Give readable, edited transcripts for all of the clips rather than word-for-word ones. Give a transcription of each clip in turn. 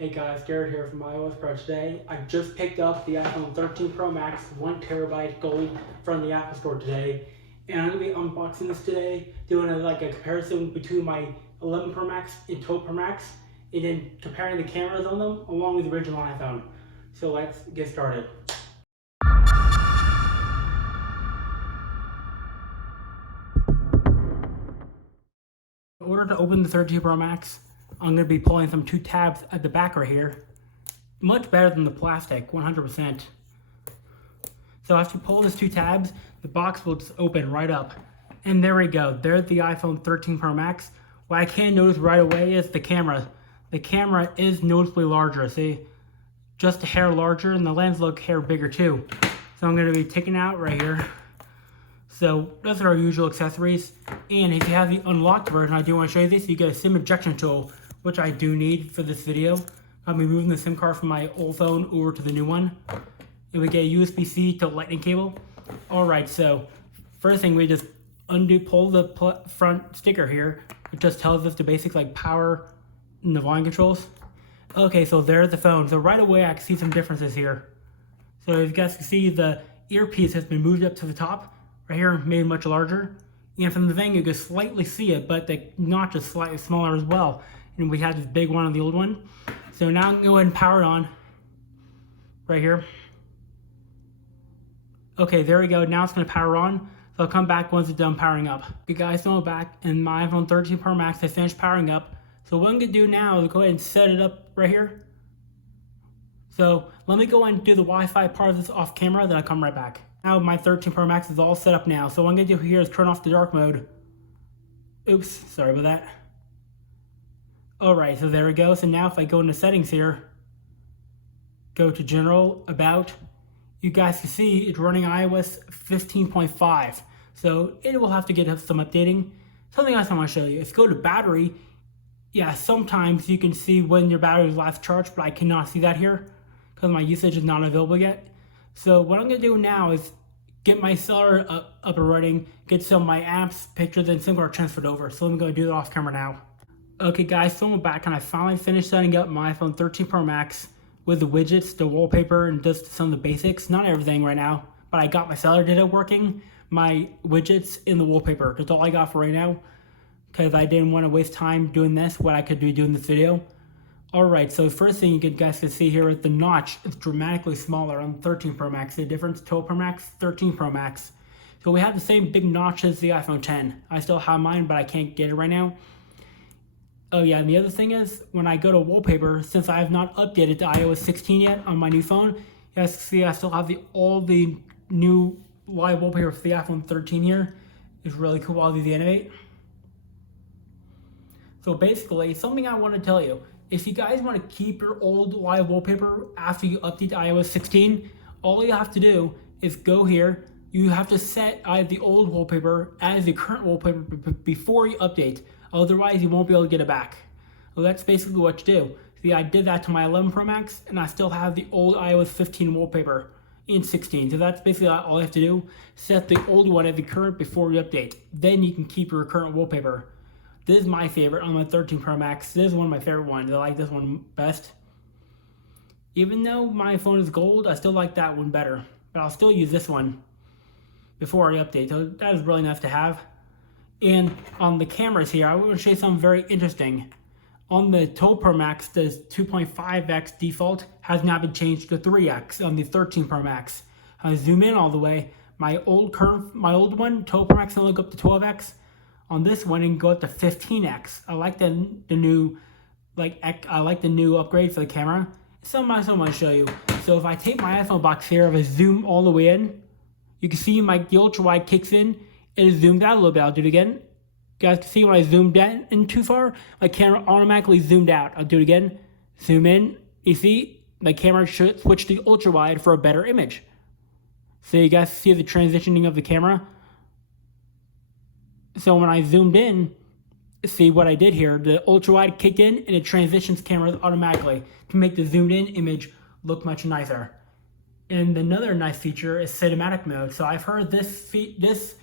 Hey guys, Garrett here from iOS Pro. Today, I just picked up the iPhone 13 Pro Max 1TB gold from the Apple Store today, and I'm gonna be unboxing this today, doing a comparison between my 11 Pro Max and 12 Pro Max, and then comparing the cameras on them along with the original iPhone. So let's get started. In order to open the 13 Pro Max, I'm going to be pulling some two tabs at the back right here. Much better than the plastic, 100%. So after you pull these two tabs, the box will just open right up. And there we go. There's the iPhone 13 Pro Max. What I can notice right away is the camera. The camera is noticeably larger. See? Just a hair larger, and the lens look hair bigger too. So I'm going to be taking out right here. So those are our usual accessories. And if you have the unlocked version, I do want to show you this. You get a SIM ejection tool, which I do need for this video. I'll be moving the SIM card from my old phone over to the new one. And we get a USB-C to lightning cable. Alright, so first thing, we just pull the front sticker here. It just tells us the basics like power and the volume controls. Okay, so there's the phone. So right away I can see some differences here. So as you guys can see, the earpiece has been moved up to the top. Right here, made much larger. And from the thing, you can slightly see it, but the notch is slightly smaller as well. And we had this big one on the old one. So now I'm going to go ahead and power it on. Right here. Okay, there we go. Now it's going to power on. So I'll come back once it's done powering up. Okay guys, so I'm back, and my iPhone 13 Pro Max has finished powering up. So what I'm going to do now is go ahead and set it up right here. So let me go and do the Wi-Fi part of this off camera, then I'll come right back. Now my 13 Pro Max is all set up now. So what I'm going to do here is turn off the dark mode. Oops, sorry about that. Alright, so there we go. So now if I go into settings here, go to general, about, you guys can see it's running iOS 15.5. So it will have to get some updating. Something else I want to show you. If you go to battery, yeah, sometimes you can see when your battery is last charged, but I cannot see that here because my usage is not available yet. So what I'm going to do now is get my cellular up and running, get some of my apps, pictures, and SIM card transferred over. So let me go do that off camera now. Okay guys, so I'm back and I finally finished setting up my iPhone 13 Pro Max with the widgets, the wallpaper, and just some of the basics. Not everything right now, but I got my cellular data working, my widgets, and the wallpaper. That's all I got for right now because I didn't want to waste time doing this, what I could be doing this video. Alright, so the first thing you guys can see here is the notch is dramatically smaller on 13 Pro Max. The difference, 12 Pro Max, 13 Pro Max. So we have the same big notch as the iPhone 10. I still have mine, but I can't get it right now. Oh yeah, and the other thing is, when I go to wallpaper, since I have not updated to iOS 16 yet on my new phone, you guys can see I still have all the new live wallpaper for the iPhone 13 here. It's really cool, all these animate. So basically, something I want to tell you, if you guys want to keep your old live wallpaper after you update to iOS 16, all you have to do is go here. You have to set the old wallpaper as the current wallpaper before you update. Otherwise, you won't be able to get it back. So that's basically what you do. See, I did that to my 11 Pro Max, and I still have the old iOS 15 wallpaper in 16. So that's basically all you have to do. Set the old one as the current before you update. Then you can keep your current wallpaper. This is my favorite on my 13 Pro Max. This is one of my favorite ones. I like this one best. Even though my phone is gold, I still like that one better. But I'll still use this one before I update. So that is really nice to have. And on the cameras here, I want to show you something very interesting. On the 12 Pro Max, the 2.5x default has now been changed to 3x on the 13 Pro Max. I zoom in all the way. My old one, 12 Pro Max, can only go up to 12x. On this one, it can go up to 15x. I like the new upgrade for the camera. Something else I want to show you. So if I take my iPhone box here, if I zoom all the way in, you can see the ultra wide kicks in. It is zoomed out a little bit. I'll do it again. You guys can see when I zoomed in too far, my camera automatically zoomed out. I'll do it again. Zoom in. You see, my camera should switch to ultra wide for a better image. So you guys see the transitioning of the camera. So when I zoomed in, see what I did here. The ultra wide kicked in and it transitions cameras automatically to make the zoomed in image look much nicer. And another nice feature is cinematic mode. So I've heard this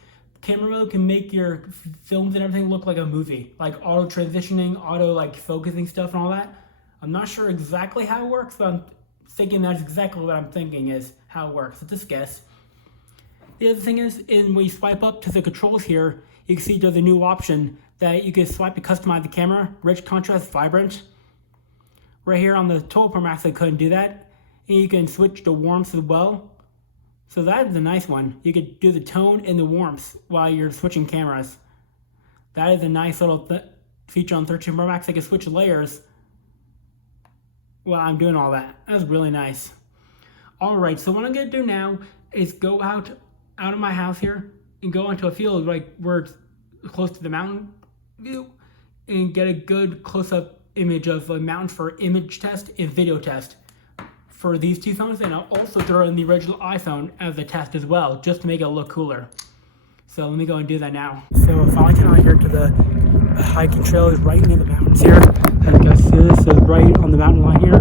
camera mode can make your films and everything look like a movie, like auto transitioning, auto focusing stuff and all that. I'm not sure exactly how it works, but I'm thinking that's exactly what I'm thinking is how it works. It's just guess. The other thing is, when you swipe up to the controls here, you can see there's a new option that you can swipe to customize the camera, rich, contrast, vibrant. Right here on the 12 Pro Max, I couldn't do that. And you can switch to warmth as well. So that is a nice one. You could do the tone and the warmth while you're switching cameras. That is a nice little feature on 13 Pro Max. I can switch layers while I'm doing all that. That's really nice. Alright, so what I'm going to do now is go out of my house here and go into a field like where it's close to the mountain view and get a good close-up image of a mountain for image test and video test for these two phones, and I'll also throw in the original iPhone as a test as well, just to make it look cooler. So let me go and do that now. So finally came out here to the hiking trail is right near the mountains here. As you guys see, this is right on the mountain line here.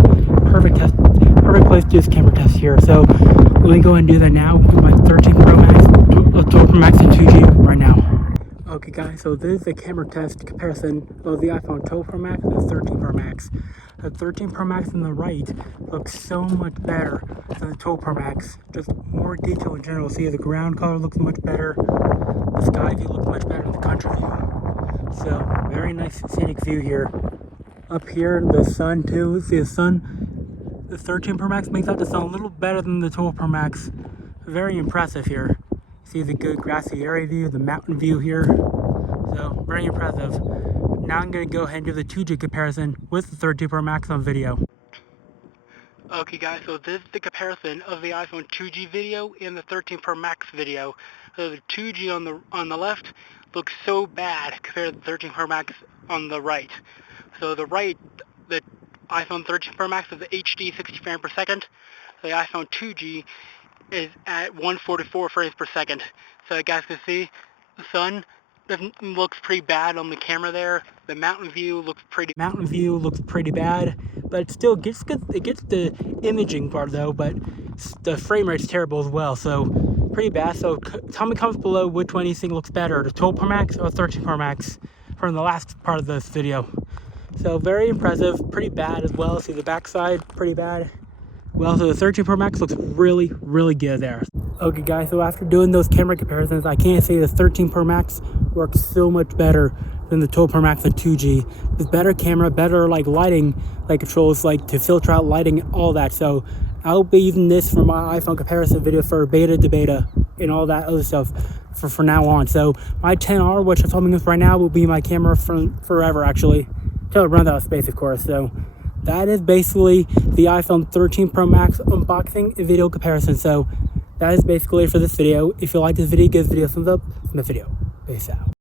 Perfect test, perfect place to do this camera test here. So let me go and do that now with my 13 Pro Max, 12 Pro Max and 2G right now. Okay guys, so this is a camera test comparison of the iPhone 12 Pro Max and the 13 Pro Max. The 13 Pro Max on the right looks so much better than the 12 Pro Max. Just more detail in general. See, the ground color looks much better. The sky view looks much better than the country view. So, very nice scenic view here. Up here, the sun too. See the sun? The 13 Pro Max makes out the sun a little better than the 12 Pro Max. Very impressive here. See the good grassy area view, the mountain view here. So, very impressive. Now I'm going to go ahead and do the 2G comparison with the 13 Pro Max on video. Okay guys, so this is the comparison of the iPhone 2G video and the 13 Pro Max video. So the 2G on the left looks so bad compared to the 13 Pro Max on the right. So the right, the iPhone 13 Pro Max is HD 60 frames per second. The iPhone 2G is at 144 frames per second. So you guys can see the sun looks pretty bad on the camera there. The mountain view looks pretty bad, but it still gets good. It gets the imaging part though, but the frame rate's terrible as well. So pretty bad. So tell me in the comments below which one you think looks better, the 12 Pro Max or 13 Pro Max from the last part of this video. So very impressive, pretty bad as well. See the backside, pretty bad. Well, so the 13 Pro Max looks really, really good there. Okay guys, so after doing those camera comparisons, I can't say the 13 Pro Max works so much better than the 12 Pro Max and 2G. It's better camera, better like lighting, like controls, like to filter out lighting, all that. So I'll be using this for my iPhone comparison video for beta to beta and all that other stuff for now on. So my 10R, which I'm filming with right now, will be my camera for forever actually, until it runs out of space of course. So that is basically the iPhone 13 Pro Max unboxing and video comparison. So that is basically it for this video. If you like this video, give this video a thumbs up. It's my video. Peace out.